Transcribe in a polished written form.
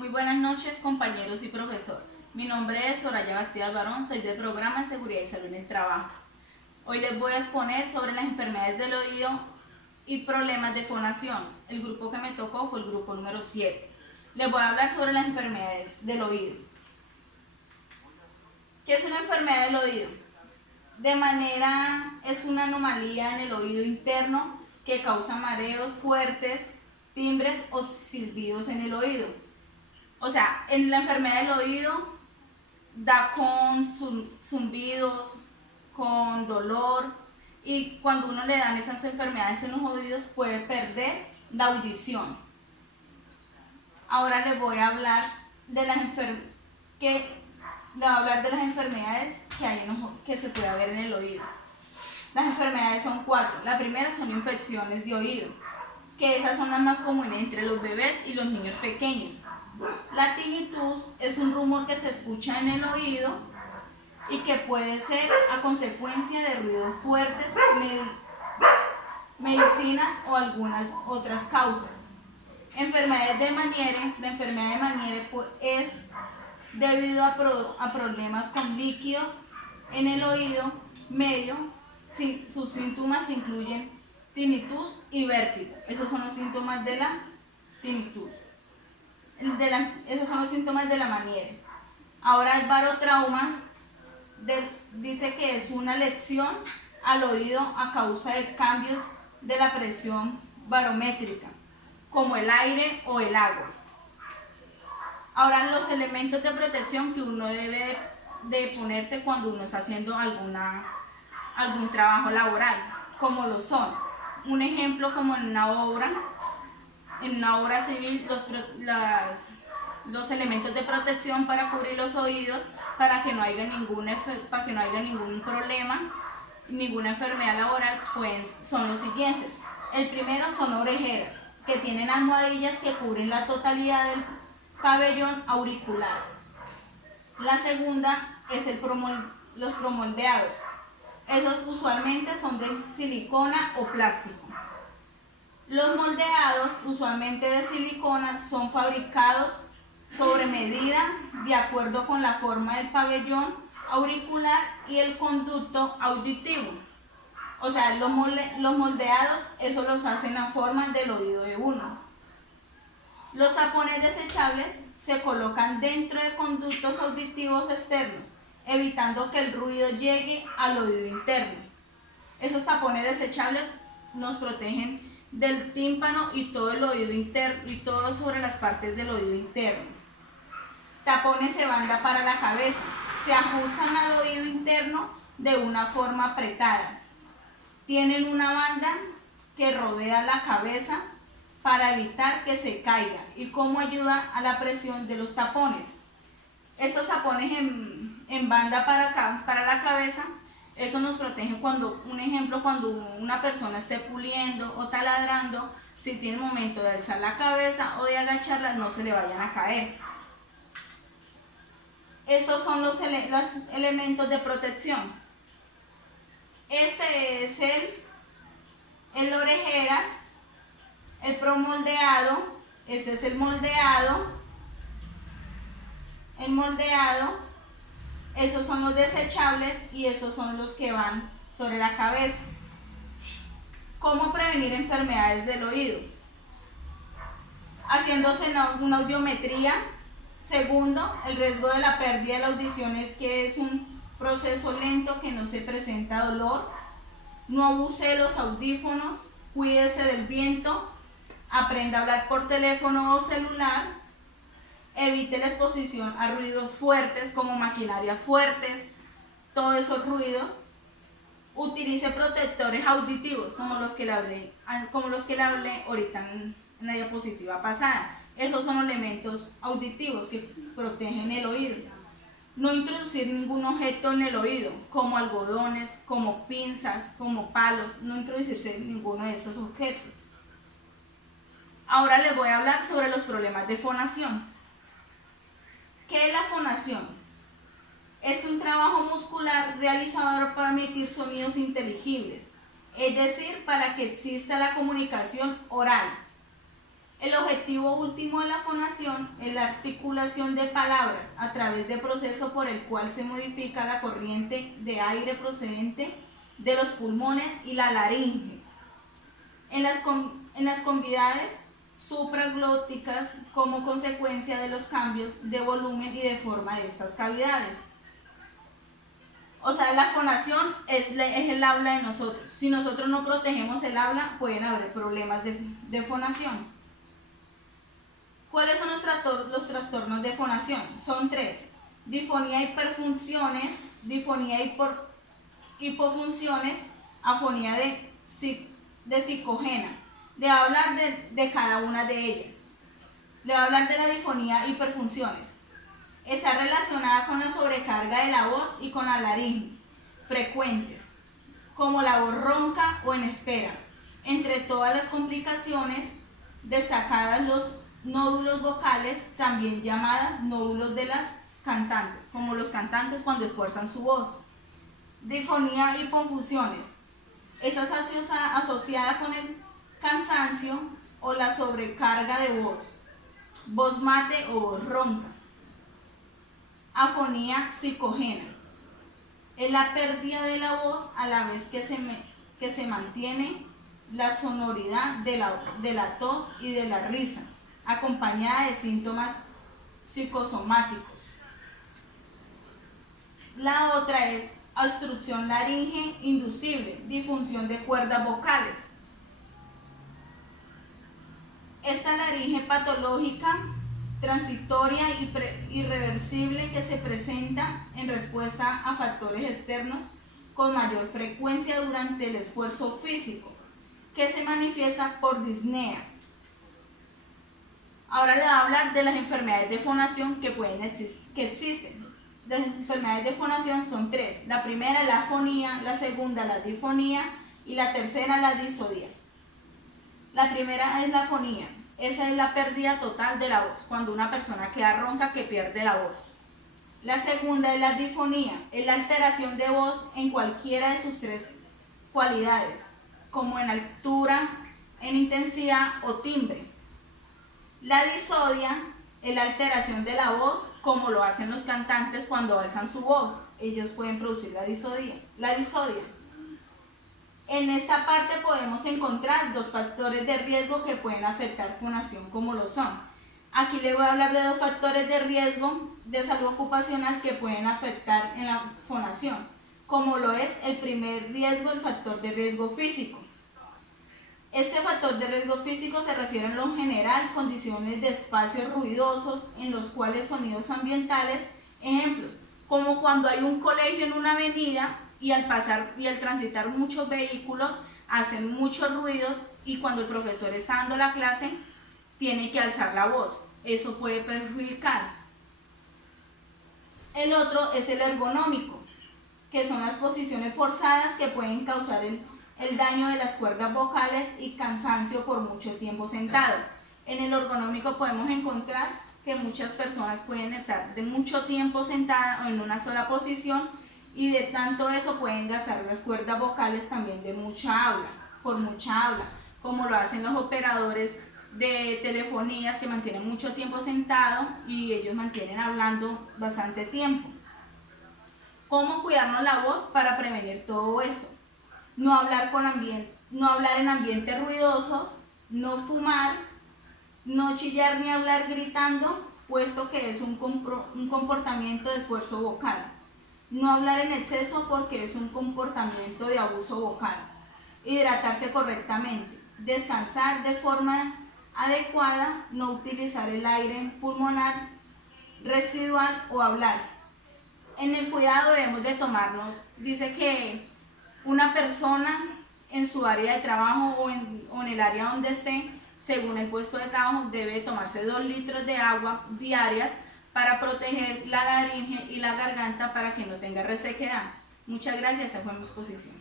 Muy buenas noches, compañeros y profesor. Mi nombre es Soraya Bastidas Barón, soy del programa de Seguridad y Salud en el Trabajo. Hoy les voy a exponer sobre las enfermedades del oído y problemas de fonación. El grupo que me tocó fue el grupo número 7. Les voy a hablar sobre las enfermedades del oído. ¿Qué es una enfermedad del oído? Es una anomalía en el oído interno que causa mareos fuertes, timbres o silbidos en el oído. O sea, en la enfermedad del oído da con zumbidos, con dolor, y cuando uno le dan esas enfermedades en los oídos puede perder la audición. Ahora les voy a hablar de las enfermedades que se puede haber en el oído. Las enfermedades son 4. La primera son infecciones de oído, que esas son las más comunes entre los bebés y los niños pequeños. La tinnitus es un rumor que se escucha en el oído y que puede ser a consecuencia de ruidos fuertes, medicinas o algunas otras causas. Enfermedades de Meniere. La enfermedad de Meniere es debido a problemas con líquidos en el oído medio. Sus síntomas incluyen tinnitus y vértigo. Esos son los síntomas de la tinnitus. Esos son los síntomas de la Meniere. Ahora el barotrauma dice que es una lesión al oído a causa de cambios de la presión barométrica, como el aire o el agua. Ahora los elementos de protección que uno debe de ponerse cuando uno está haciendo algún trabajo laboral, como lo son, un ejemplo como en una obra civil, los elementos de protección para cubrir los oídos para que no haya ningún problema, ninguna enfermedad laboral, pues son los siguientes. El primero son orejeras, que tienen almohadillas que cubren la totalidad del pabellón auricular. La segunda es los promoldeados. Esos usualmente son de silicona o plástico. Los moldeados, usualmente de silicona, son fabricados sobre medida de acuerdo con la forma del pabellón auricular y el conducto auditivo. O sea, los moldeados, eso los hacen a forma del oído de uno. Los tapones desechables se colocan dentro de conductos auditivos externos, evitando que el ruido llegue al oído interno. Esos tapones desechables nos protegen del tímpano y todo el oído interno y todo sobre las partes del oído interno. Tapones de banda para la cabeza. Se ajustan al oído interno de una forma apretada. Tienen una banda que rodea la cabeza para evitar que se caiga y como ayuda a la presión de los tapones. Estos tapones en banda para la cabeza, eso nos protege cuando una persona esté puliendo o taladrando, si tiene momento de alzar la cabeza o de agacharla, no se le vayan a caer. Estos son los elementos de protección. Este es el orejeras, el promoldeado, este es el moldeado, esos son los desechables y esos son los que van sobre la cabeza. ¿Cómo prevenir enfermedades del oído? Haciéndose una audiometría. Segundo, el riesgo de la pérdida de la audición es que es un proceso lento que no se presenta dolor. No abuse de los audífonos, cuídese del viento, aprenda a hablar por teléfono o celular, evite la exposición a ruidos fuertes como maquinaria fuertes, todos esos ruidos. Utilice protectores auditivos como los que le hablé ahorita en la diapositiva pasada. Esos son elementos auditivos que protegen el oído. No introducir ningún objeto en el oído, como algodones, como pinzas, como palos, no introducirse ninguno de esos objetos. Ahora les voy a hablar sobre los problemas de fonación. ¿Qué es la fonación? Es un trabajo muscular realizado para emitir sonidos inteligibles, es decir, para que exista la comunicación oral. El objetivo último de la fonación es la articulación de palabras a través del proceso por el cual se modifica la corriente de aire procedente de los pulmones y la laringe. En las cavidades supraglóticas como consecuencia de los cambios de volumen y de forma de estas cavidades. O sea, la fonación es el habla de nosotros. Si nosotros no protegemos el habla, pueden haber problemas de fonación. ¿Cuáles son los trastornos de fonación? Son 3. Difonía y hiperfunciones, difonía y hipofunciones, afonía de psicogena. Le voy a hablar de cada una de ellas. Le voy a hablar de la difonía y hiperfunciones. Está relacionada con la sobrecarga de la voz y con la laringe, frecuentes, como la voz ronca o en espera. Entre todas las complicaciones, destacadas los nódulos vocales, también llamadas nódulos de las cantantes, como los cantantes cuando esfuerzan su voz. Difonía y hipofunciones. Esa es asociada con el cansancio o la sobrecarga de voz mate o voz ronca. Afonía psicogena. Es la pérdida de la voz a la vez que se mantiene la sonoridad de la tos y de la risa, acompañada de síntomas psicosomáticos. La otra es obstrucción laringe inducible, disfunción de cuerdas vocales. Esta laringe patológica, transitoria y irreversible que se presenta en respuesta a factores externos con mayor frecuencia durante el esfuerzo físico, que se manifiesta por disnea. Ahora le voy a hablar de las enfermedades de fonación que existen. Las enfermedades de fonación son 3. La primera es la afonía, la segunda la difonía y la tercera la disodia. La primera es la afonía. Esa es la pérdida total de la voz, cuando una persona queda ronca, que pierde la voz. La segunda es la difonía, es la alteración de voz en cualquiera de sus 3 cualidades, como en altura, en intensidad o timbre. La disodia es la alteración de la voz, como lo hacen los cantantes cuando alzan su voz. Ellos pueden producir la disodia. En esta parte podemos encontrar 2 factores de riesgo que pueden afectar fonación, como lo son. Aquí les voy a hablar de 2 factores de riesgo de salud ocupacional que pueden afectar en la fonación, como lo es el primer riesgo, el factor de riesgo físico. Este factor de riesgo físico se refiere en lo general a condiciones de espacios ruidosos en los cuales sonidos ambientales, ejemplos, como cuando hay un colegio en una avenida y al transitar muchos vehículos hacen muchos ruidos, y cuando el profesor está dando la clase tiene que alzar la voz. Eso puede perjudicar. El otro es el ergonómico, que son las posiciones forzadas que pueden causar el daño de las cuerdas vocales y cansancio por mucho tiempo sentado. En el ergonómico podemos encontrar que muchas personas pueden estar de mucho tiempo sentadas o en una sola posición, y de tanto eso pueden gastar las cuerdas vocales también por mucha habla, como lo hacen los operadores de telefonías que mantienen mucho tiempo sentado y ellos mantienen hablando bastante tiempo. ¿Cómo cuidarnos la voz para prevenir todo esto? No hablar en ambientes ruidosos, no fumar, no chillar ni hablar gritando, puesto que es un comportamiento de esfuerzo vocal. No hablar en exceso, porque es un comportamiento de abuso vocal. Hidratarse correctamente, descansar de forma adecuada, no utilizar el aire pulmonar residual o hablar. En el cuidado debemos de tomarnos, dice que una persona en su área de trabajo o en el área donde esté, según el puesto de trabajo, debe tomarse 2 litros de agua diarias para proteger la laringe y la garganta para que no tenga resequedad. Muchas gracias, esa fue mi exposición.